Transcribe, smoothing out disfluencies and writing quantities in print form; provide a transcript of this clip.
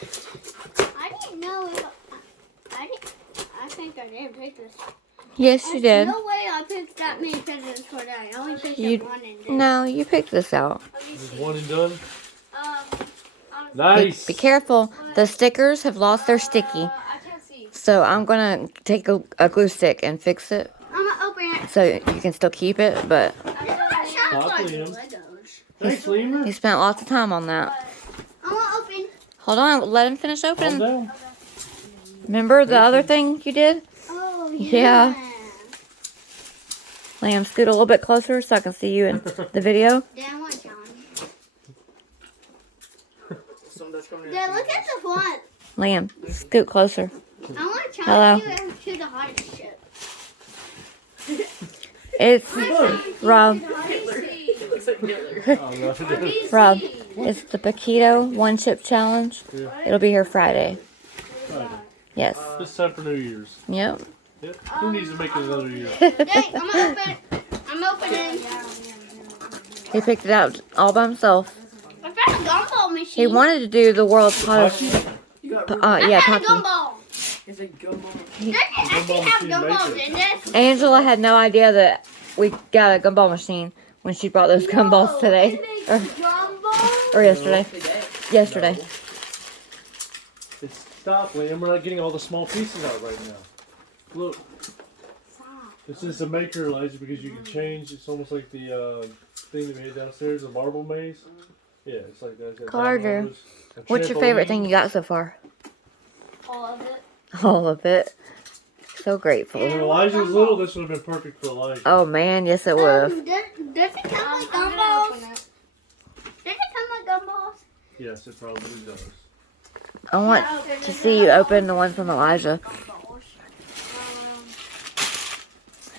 I didn't know if I think I didn't pick this. Yes, you did. No way I picked that many presents for that. I only picked one and did. No, you picked this out. Is one and done? Honestly, Nice. Be careful. The stickers have lost their sticky. I can't see. So I'm going to take a glue stick and fix it. I'm gonna open it. So you can still keep it, but Stop, Liam. Thanks, Liam. he spent lots of time on that. I'm gonna open. Hold on, let him finish Calm opening. down. Remember the other thing you did? Oh Yeah. Liam, scoot a little bit closer so I can see you in the video. Yeah, I want challenge. Yeah, look at the font. Liam, scoot closer. I want to Hello. challenge you to the hottest ship. It's Rob. Oh, no. Rob, it's the Paquito One Chip Challenge. Yeah. It'll be here Friday. Right. Yes. This time for New Year's. Yep. Yep. Who needs to make it another year? Dang, I'm opening. He picked it out all by himself. I found a gumball machine. He wanted to do the world's hottest. Pachi? Yeah, I found a Pocky. gumball. It's a gumball. Does it actually have gumballs in this? Angela had no idea that we got a gumball machine when she brought those gumballs today. Or yesterday. Yesterday. Stop, Liam. We're not getting all the small pieces out right now. Look. This is a maker, Elijah, because you can change. It's almost like the thing that we had downstairs, the marble maze. Yeah, it's like that. Carter, what's your favorite thing you got so far? All of it. All of it. So grateful. When Elijah was little, this would have been perfect for Elijah. Oh man, yes it would have. Does it come with gumballs? Does it come with gumballs? Yes, it probably does. I want to see you open the one from Elijah.